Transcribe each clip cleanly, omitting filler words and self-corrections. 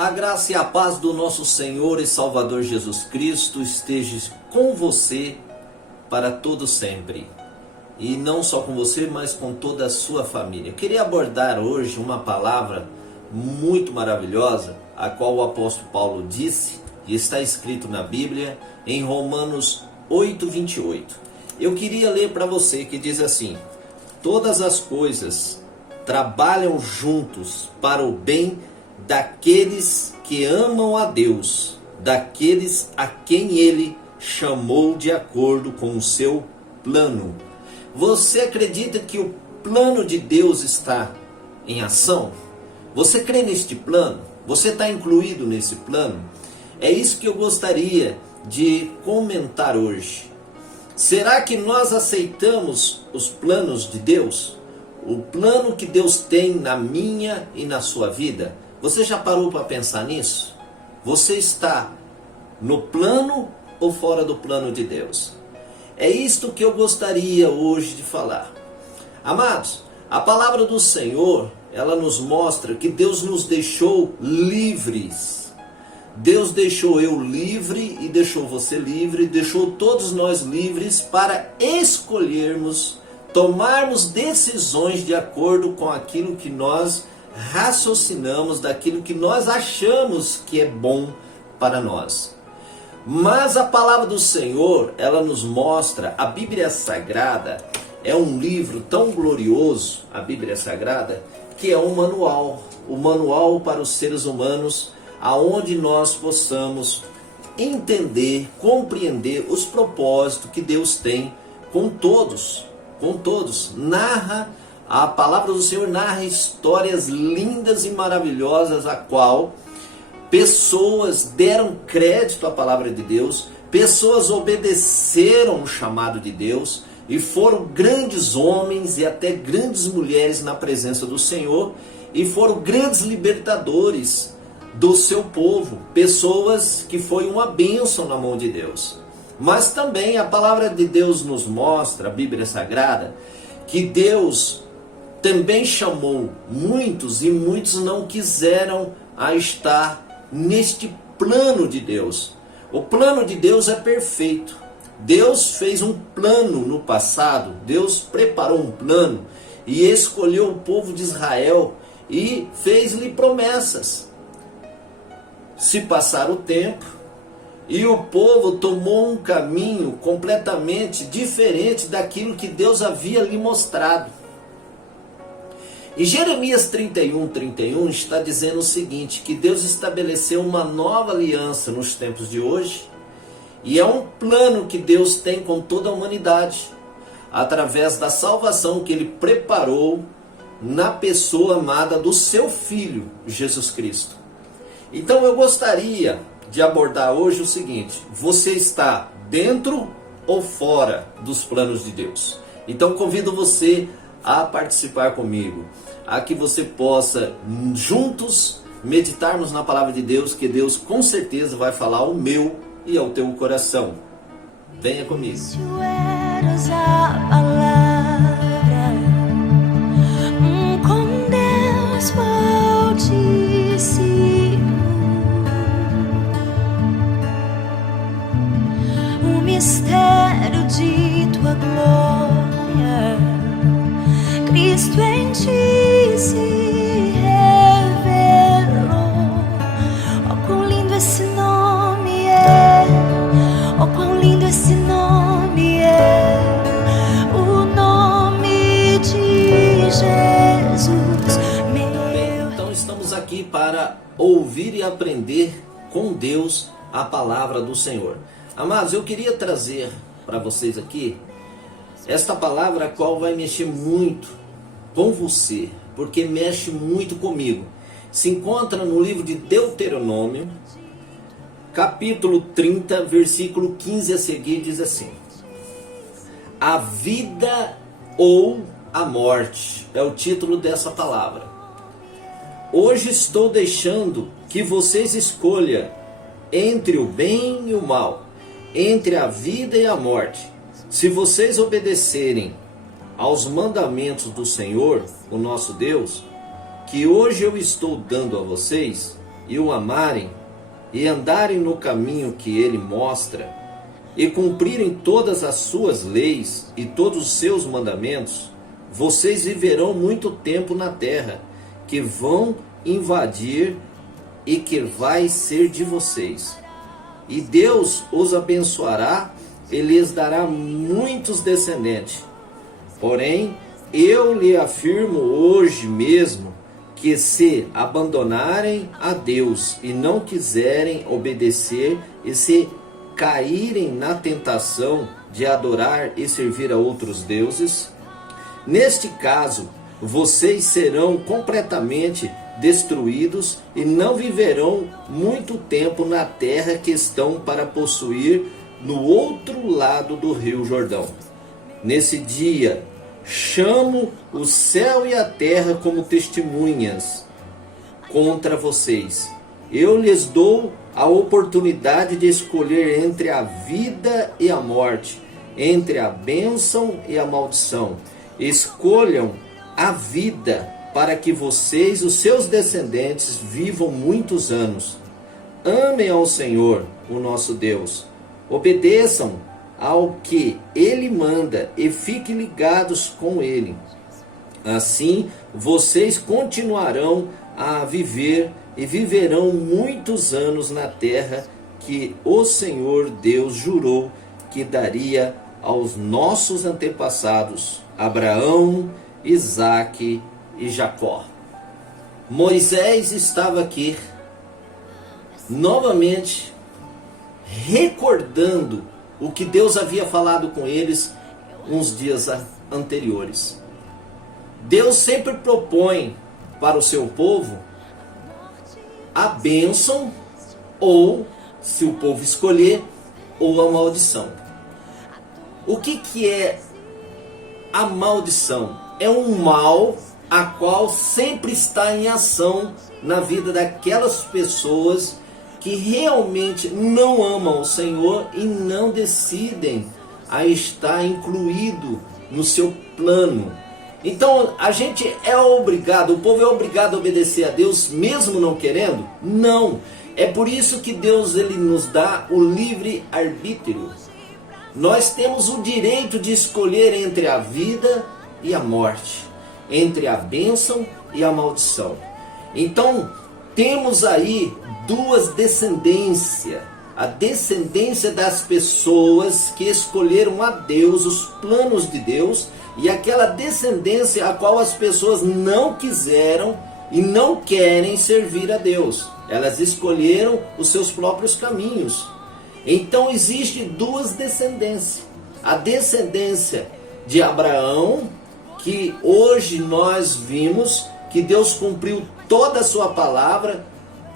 A graça e a paz do nosso Senhor e Salvador Jesus Cristo esteja com você para todo sempre. E não só com você, mas com toda a sua família. Eu queria abordar hoje uma palavra muito maravilhosa, a qual o apóstolo Paulo disse, e está escrito na Bíblia, em Romanos 8:28. Eu queria ler para você que diz assim: todas as coisas trabalham juntos para o bem daqueles que amam a Deus, daqueles a quem Ele chamou de acordo com o seu plano. Você acredita que o plano de Deus está em ação? Você crê neste plano? Você está incluído nesse plano? É isso que eu gostaria de comentar hoje. Será que nós aceitamos os planos de Deus? O plano que Deus tem na minha e na sua vida? Você já parou para pensar nisso? Você está no plano ou fora do plano de Deus? É isto que eu gostaria hoje de falar. Amados, a palavra do Senhor, ela nos mostra que Deus nos deixou livres. Deus deixou eu livre e deixou você livre, deixou todos nós livres para escolhermos, tomarmos decisões de acordo com aquilo que nós raciocinamos, daquilo que nós achamos que é bom para nós. Mas a palavra do Senhor, ela nos mostra, a Bíblia Sagrada é um livro tão glorioso, a Bíblia Sagrada, que é um manual, o manual para os seres humanos, aonde nós possamos entender, compreender os propósitos que Deus tem com todos, a palavra do Senhor narra histórias lindas e maravilhosas, a qual pessoas deram crédito à palavra de Deus, pessoas obedeceram o chamado de Deus e foram grandes homens e até grandes mulheres na presença do Senhor e foram grandes libertadores do seu povo, pessoas que foi uma bênção na mão de Deus. Mas também a palavra de Deus nos mostra, a Bíblia Sagrada, que Deus também chamou muitos e muitos não quiseram estar neste plano de Deus. O plano de Deus é perfeito. Deus fez um plano no passado, Deus preparou um plano e escolheu o povo de Israel e fez-lhe promessas. Se passar o tempo e o povo tomou um caminho completamente diferente daquilo que Deus havia lhe mostrado. E Jeremias 31:31 está dizendo o seguinte, que Deus estabeleceu uma nova aliança nos tempos de hoje, e é um plano que Deus tem com toda a humanidade, através da salvação que Ele preparou na pessoa amada do seu Filho, Jesus Cristo. Então eu gostaria de abordar hoje o seguinte: você está dentro ou fora dos planos de Deus? Então convido você a participar comigo, a que você possa juntos meditarmos na palavra de Deus, que Deus com certeza vai falar ao meu e ao teu coração. Venha comigo. Se tu eras a palavra, com Deus altíssimo, o mistério de tua glória, Cristo em ti se revelou. Oh, quão lindo esse nome é! Oh, quão lindo esse nome é! O nome de Jesus, meu. Então estamos aqui para ouvir e aprender com Deus a palavra do Senhor. Amados, eu queria trazer para vocês aqui esta palavra, a qual vai mexer muito com você, porque mexe muito comigo. Se encontra no livro de Deuteronômio, capítulo 30, versículo 15 a seguir, diz assim: a vida ou a morte é o título dessa palavra. Hoje estou deixando que vocês escolham entre o bem e o mal, entre a vida e a morte. Se vocês obedecerem aos mandamentos do Senhor, o nosso Deus, que hoje eu estou dando a vocês, e o amarem, e andarem no caminho que ele mostra, e cumprirem todas as suas leis e todos os seus mandamentos, vocês viverão muito tempo na terra, que vão invadir e que vai ser de vocês. E Deus os abençoará e lhes dará muitos descendentes. Porém, eu lhe afirmo hoje mesmo que se abandonarem a Deus e não quiserem obedecer e se caírem na tentação de adorar e servir a outros deuses, neste caso, vocês serão completamente destruídos e não viverão muito tempo na terra que estão para possuir no outro lado do rio Jordão. Nesse dia, chamo o céu e a terra como testemunhas contra vocês. Eu lhes dou a oportunidade de escolher entre a vida e a morte, entre a bênção e a maldição. Escolham a vida para que vocês e os seus descendentes vivam muitos anos. Amem ao Senhor, o nosso Deus. Obedeçam ao que Ele manda e fiquem ligados com Ele. Assim, vocês continuarão a viver e viverão muitos anos na terra que o Senhor Deus jurou que daria aos nossos antepassados, Abraão, Isaque e Jacó. Moisés estava aqui, novamente, recordando o que Deus havia falado com eles uns dias anteriores. Deus sempre propõe para o seu povo a bênção, ou, se o povo escolher, ou a maldição. O que é a maldição? É um mal a qual sempre está em ação na vida daquelas pessoas que realmente não amam o Senhor e não decidem a estar incluído no seu plano. Então a gente é obrigado, o povo é obrigado a obedecer a Deus mesmo não querendo? Não. É por isso que Deus ele nos dá o livre arbítrio. Nós temos o direito de escolher entre a vida e a morte, entre a bênção e a maldição. Então temos aí duas descendências. A descendência das pessoas que escolheram a Deus, os planos de Deus, e aquela descendência a qual as pessoas não quiseram e não querem servir a Deus. Elas escolheram os seus próprios caminhos. Então existe duas descendências. A descendência de Abraão, que hoje nós vimos que Deus cumpriu toda a sua palavra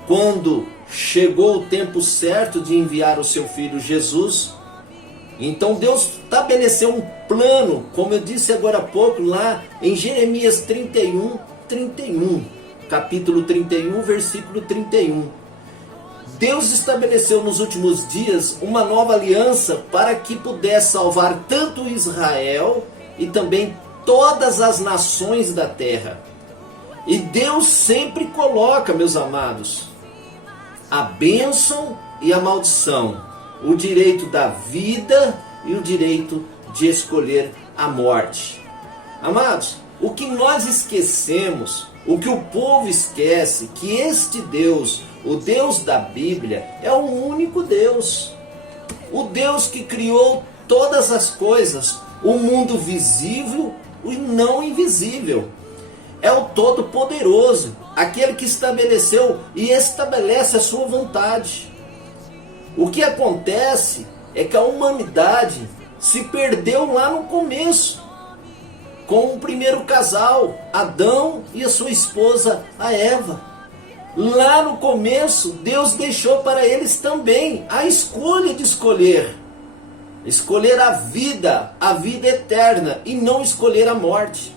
quando chegou o tempo certo de enviar o seu filho Jesus. Então Deus estabeleceu um plano, como eu disse agora há pouco, lá em Jeremias 31, capítulo 31, versículo 31. Deus estabeleceu nos últimos dias uma nova aliança para que pudesse salvar tanto Israel e também todas as nações da terra. E Deus sempre coloca, meus amados, a bênção e a maldição, o direito da vida e o direito de escolher a morte. Amados, o que nós esquecemos, o que o povo esquece, que este Deus, o Deus da Bíblia, é o único Deus. O Deus que criou todas as coisas, o mundo visível e não invisível. É o Todo-Poderoso, aquele que estabeleceu e estabelece a sua vontade. O que acontece é que a humanidade se perdeu lá no começo, com o primeiro casal, Adão e a sua esposa, a Eva. Lá no começo, Deus deixou para eles também a escolha de escolher a vida eterna, e não escolher a morte.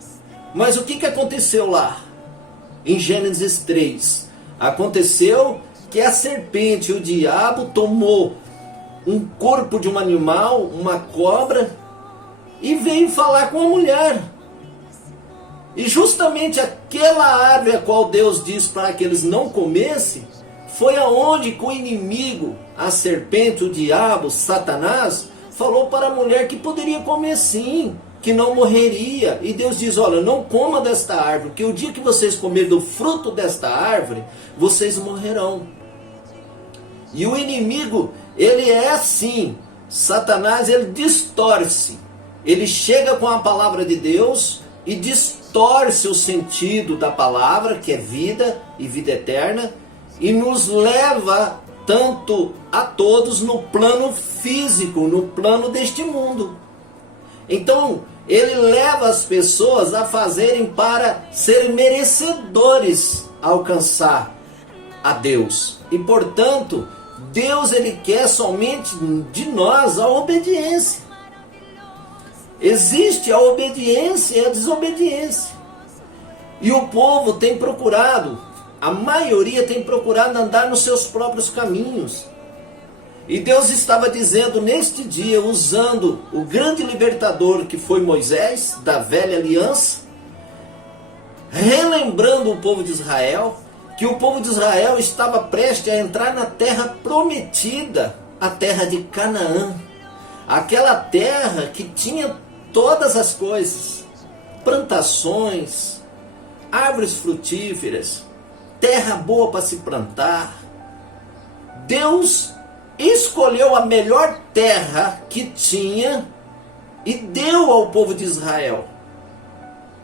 Mas o que aconteceu lá? Em Gênesis 3, aconteceu que a serpente, o diabo, tomou um corpo de um animal, uma cobra, e veio falar com a mulher. E justamente aquela árvore a qual Deus disse para que eles não comessem, foi aonde que o inimigo, a serpente, o diabo, Satanás, falou para a mulher que poderia comer sim, que não morreria. E Deus diz, olha, não coma desta árvore, que o dia que vocês comerem do fruto desta árvore, vocês morrerão. E o inimigo, ele é assim, Satanás, ele distorce. Ele chega com a palavra de Deus e distorce o sentido da palavra, que é vida e vida eterna, e nos leva tanto a todos no plano físico, no plano deste mundo. Então, ele leva as pessoas a fazerem para serem merecedores a alcançar a Deus. E, portanto, Deus, ele quer somente de nós a obediência. Existe a obediência e a desobediência. E o povo tem procurado, a maioria tem procurado andar nos seus próprios caminhos. E Deus estava dizendo neste dia, usando o grande libertador que foi Moisés, da velha aliança, relembrando o povo de Israel, que o povo de Israel estava prestes a entrar na terra prometida, a terra de Canaã. Aquela terra que tinha todas as coisas, plantações, árvores frutíferas, terra boa para se plantar. Deus escolheu a melhor terra que tinha e deu ao povo de Israel.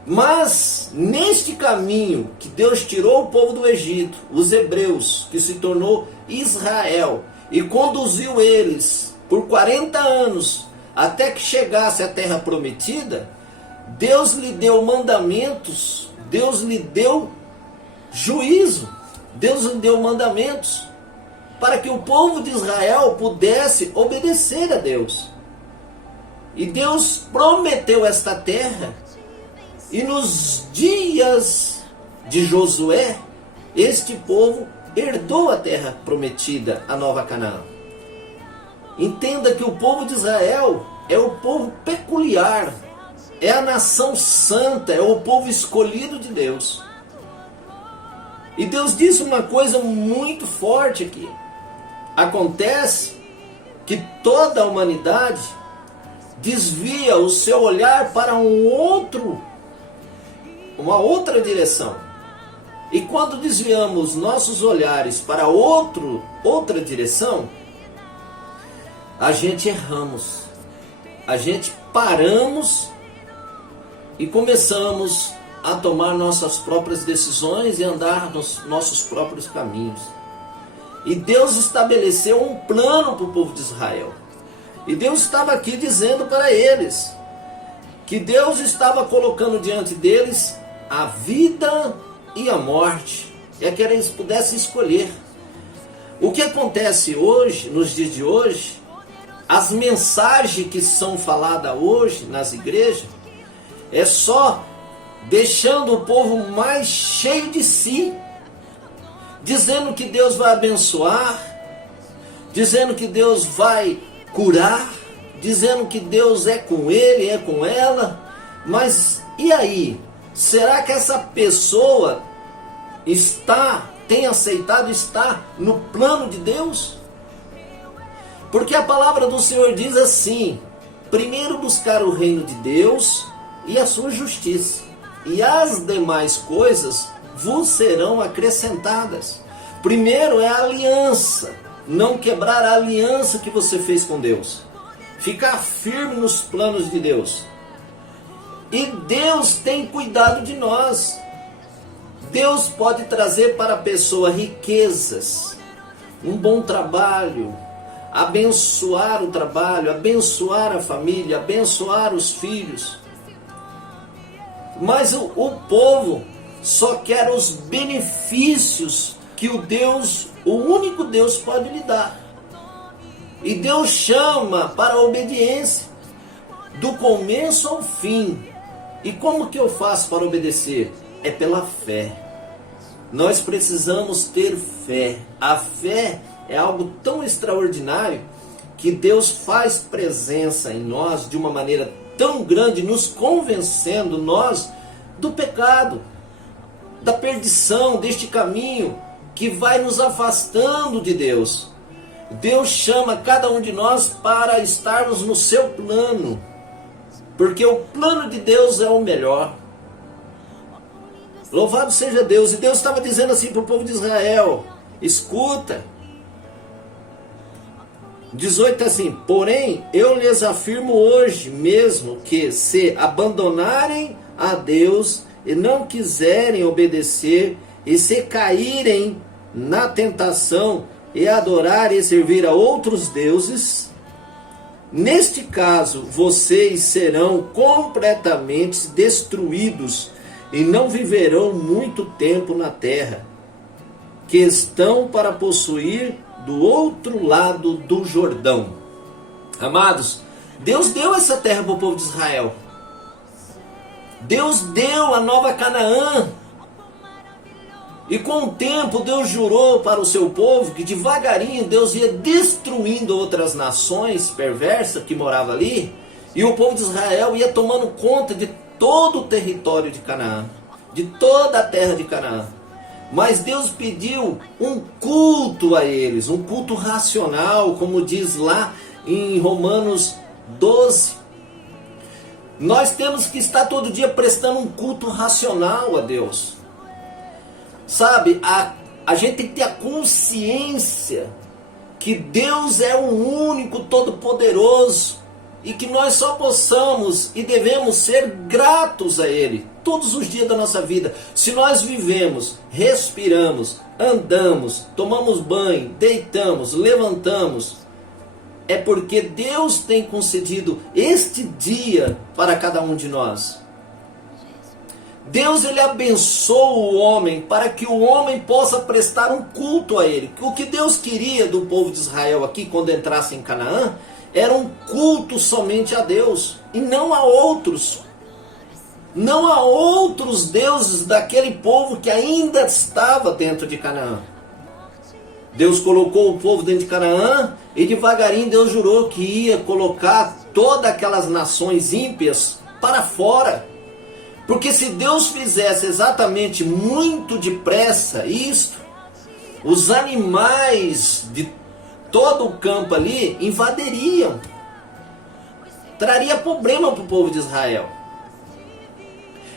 Mas neste caminho que Deus tirou o povo do Egito, os hebreus, que se tornou Israel, e conduziu eles por 40 anos até que chegasse à terra prometida, Deus lhe deu mandamentos, Deus lhe deu juízo, Deus lhe deu mandamentos para que o povo de Israel pudesse obedecer a Deus. E Deus prometeu esta terra, e nos dias de Josué, este povo herdou a terra prometida, a Nova Canaã. Entenda que o povo de Israel é o povo peculiar, é a nação santa, é o povo escolhido de Deus. E Deus disse uma coisa muito forte aqui. Acontece que toda a humanidade desvia o seu olhar para uma outra direção. E quando desviamos nossos olhares para outra direção, a gente erramos. A gente paramos e começamos a tomar nossas próprias decisões e andar nos nossos próprios caminhos. E Deus estabeleceu um plano para o povo de Israel. E Deus estava aqui dizendo para eles que Deus estava colocando diante deles a vida e a morte. É que eles pudessem escolher. O que acontece hoje, nos dias de hoje, as mensagens que são faladas hoje nas igrejas, é só deixando o povo mais cheio de si, dizendo que Deus vai abençoar, dizendo que Deus vai curar, dizendo que Deus é com ele, é com ela. Mas e aí? Será que essa pessoa tem aceitado estar no plano de Deus? Porque a palavra do Senhor diz assim: primeiro buscar o reino de Deus e a sua justiça, e as demais coisas vos serão acrescentadas. Primeiro é a aliança, não quebrar a aliança que você fez com Deus, ficar firme nos planos de Deus. E Deus tem cuidado de nós. Deus pode trazer para a pessoa riquezas, um bom trabalho, abençoar o trabalho, abençoar a família, abençoar os filhos. Mas o povo só quer os benefícios que o único Deus pode lhe dar. E Deus chama para a obediência, do começo ao fim. E como que eu faço para obedecer? É pela fé. Nós precisamos ter fé. A fé é algo tão extraordinário que Deus faz presença em nós de uma maneira tão grande, nos convencendo nós do pecado, da perdição, deste caminho que vai nos afastando de Deus. Deus chama cada um de nós para estarmos no seu plano, porque o plano de Deus é o melhor. Louvado seja Deus. E Deus estava dizendo assim para o povo de Israel: escuta. 18 assim: porém eu lhes afirmo hoje mesmo que se abandonarem a Deus e não quiserem obedecer, e se caírem na tentação e adorar e servir a outros deuses, neste caso vocês serão completamente destruídos e não viverão muito tempo na terra que estão para possuir do outro lado do Jordão. Amados, Deus deu essa terra para o povo de Israel. Deus deu a nova Canaã. E com o tempo Deus jurou para o seu povo que devagarinho Deus ia destruindo outras nações perversas que moravam ali, e o povo de Israel ia tomando conta de todo o território de Canaã, de toda a terra de Canaã. Mas Deus pediu um culto a eles, um culto racional, como diz lá em Romanos 12. Nós temos que estar todo dia prestando um culto racional a Deus. Sabe, a gente tem que ter a consciência que Deus é o único todo-poderoso e que nós só possamos e devemos ser gratos a Ele todos os dias da nossa vida. Se nós vivemos, respiramos, andamos, tomamos banho, deitamos, levantamos, é porque Deus tem concedido este dia para cada um de nós. Deus, ele abençoa o homem para que o homem possa prestar um culto a ele. O que Deus queria do povo de Israel aqui quando entrasse em Canaã era um culto somente a Deus e não a outros. Não a outros deuses daquele povo que ainda estava dentro de Canaã. Deus colocou o povo dentro de Canaã e devagarinho Deus jurou que ia colocar todas aquelas nações ímpias para fora. Porque se Deus fizesse exatamente muito depressa isto, os animais de todo o campo ali invadiriam. Traria problema para o povo de Israel.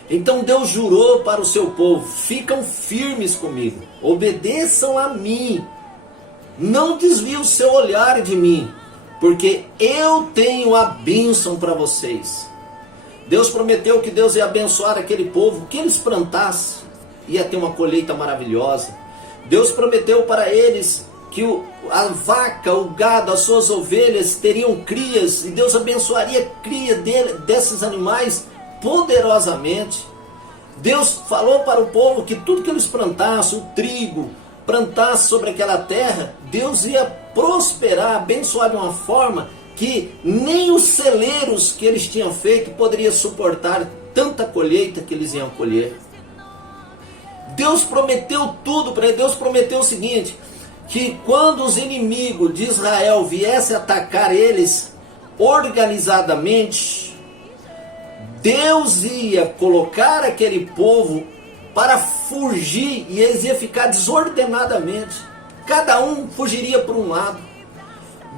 Então Deus jurou para o seu povo: ficam firmes comigo, obedeçam a mim, não desviem o seu olhar de mim, porque eu tenho a bênção para vocês. Deus prometeu que Deus ia abençoar aquele povo, que eles plantassem, ia ter uma colheita maravilhosa. Deus prometeu para eles que a vaca, o gado, as suas ovelhas teriam crias, e Deus abençoaria a cria desses animais poderosamente. Deus falou para o povo que tudo que eles plantassem, o trigo, plantassem sobre aquela terra, Deus ia prosperar, abençoar de uma forma que nem os celeiros que eles tinham feito poderiam suportar tanta colheita que eles iam colher. Deus prometeu tudo para eles. Deus prometeu o seguinte: que quando os inimigos de Israel viessem atacar eles organizadamente, Deus ia colocar aquele povo para fugir, e eles iam ficar desordenadamente. Cada um fugiria por um lado.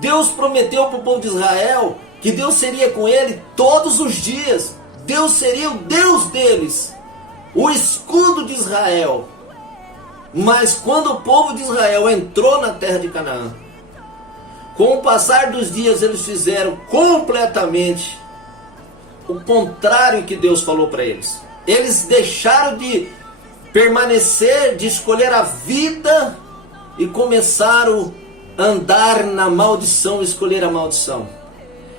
Deus prometeu para o povo de Israel que Deus seria com ele todos os dias. Deus seria o Deus deles, o escudo de Israel. Mas quando o povo de Israel entrou na terra de Canaã, com o passar dos dias eles fizeram completamente o contrário que Deus falou para eles. Eles deixaram de permanecer, de escolher a vida, e começaram a andar na maldição, escolher a maldição.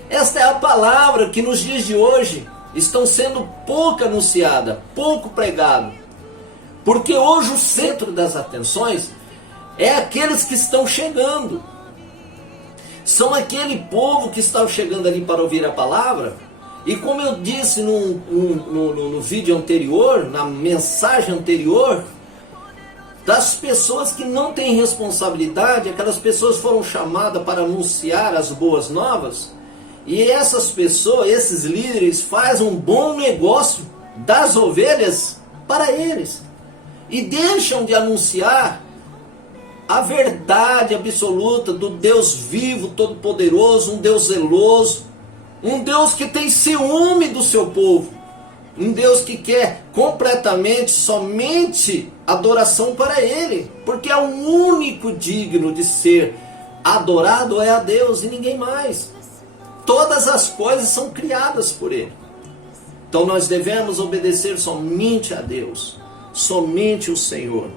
Esta é a palavra que nos dias de hoje estão sendo pouco anunciada, pouco pregado. Porque hoje o centro das atenções é aqueles que estão chegando. São aquele povo que está chegando ali para ouvir a palavra. E como eu disse no vídeo anterior, na mensagem anterior, das pessoas que não têm responsabilidade, aquelas pessoas foram chamadas para anunciar as boas novas, e essas pessoas, esses líderes, fazem um bom negócio das ovelhas para eles, e deixam de anunciar a verdade absoluta do Deus vivo, todo-poderoso, um Deus zeloso, um Deus que tem ciúme do seu povo, um Deus que quer completamente, somente adoração para Ele, porque é o único digno de ser adorado é a Deus e ninguém mais. Todas as coisas são criadas por Ele. Então nós devemos obedecer somente a Deus, somente o Senhor.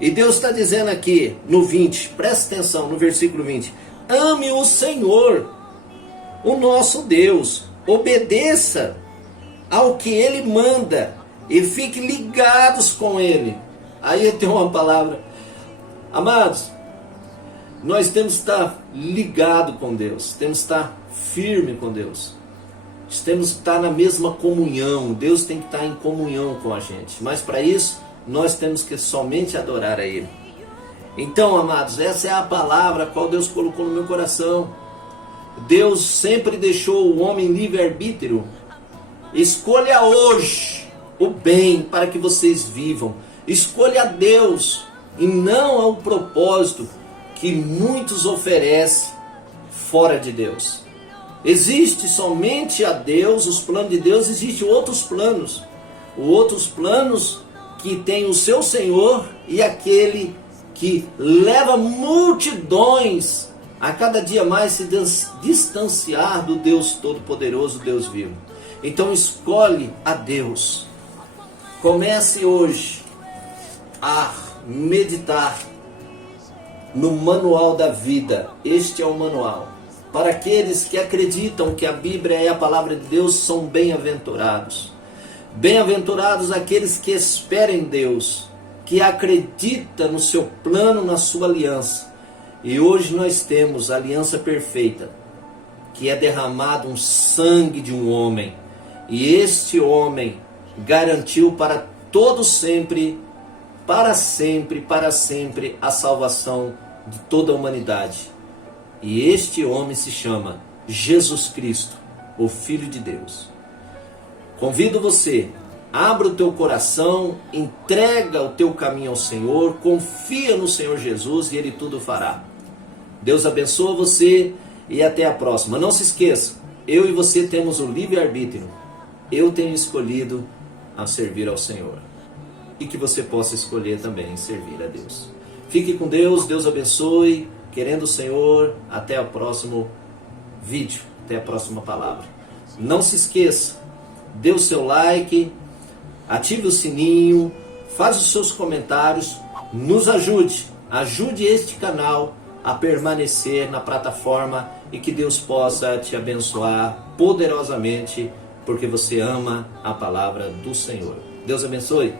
E Deus está dizendo aqui no 20, presta atenção no versículo 20: ame o Senhor, o nosso Deus, obedeça ao que Ele manda e fique ligados com Ele. Aí tem uma palavra, amados, nós temos que estar ligados com Deus, temos que estar firme com Deus, temos que estar na mesma comunhão. Deus tem que estar em comunhão com a gente, mas para isso nós temos que somente adorar a Ele. Então, amados, essa é a palavra a qual Deus colocou no meu coração. Deus sempre deixou o homem livre-arbítrio. Escolha hoje o bem para que vocês vivam. Escolha a Deus e não ao propósito que muitos oferecem fora de Deus. Existe somente a Deus, os planos de Deus, existem outros planos. Outros planos que tem o seu Senhor e aquele que leva multidões a cada dia mais se distanciar do Deus Todo-Poderoso, Deus vivo. Então escolhe a Deus. Comece hoje a meditar no manual da vida. Este é o manual. Para aqueles que acreditam que a Bíblia é a palavra de Deus, são bem-aventurados. Bem-aventurados aqueles que esperam em Deus, que acreditam no seu plano, na sua aliança. E hoje nós temos a aliança perfeita, que é derramado um sangue de um homem. E este homem garantiu para todo sempre, para sempre, a salvação de toda a humanidade. E este homem se chama Jesus Cristo, o Filho de Deus. Convido você, abra o teu coração, entrega o teu caminho ao Senhor, confia no Senhor Jesus e Ele tudo fará. Deus abençoe você e até a próxima. Não se esqueça, eu e você temos o livre-arbítrio. Eu tenho escolhido a servir ao Senhor. E que você possa escolher também servir a Deus. Fique com Deus, Deus abençoe. Querendo o Senhor, até o próximo vídeo, até a próxima palavra. Não se esqueça, dê o seu like, ative o sininho, faz os seus comentários, nos ajude este canal a permanecer na plataforma e que Deus possa te abençoar poderosamente, porque você ama a palavra do Senhor. Deus abençoe.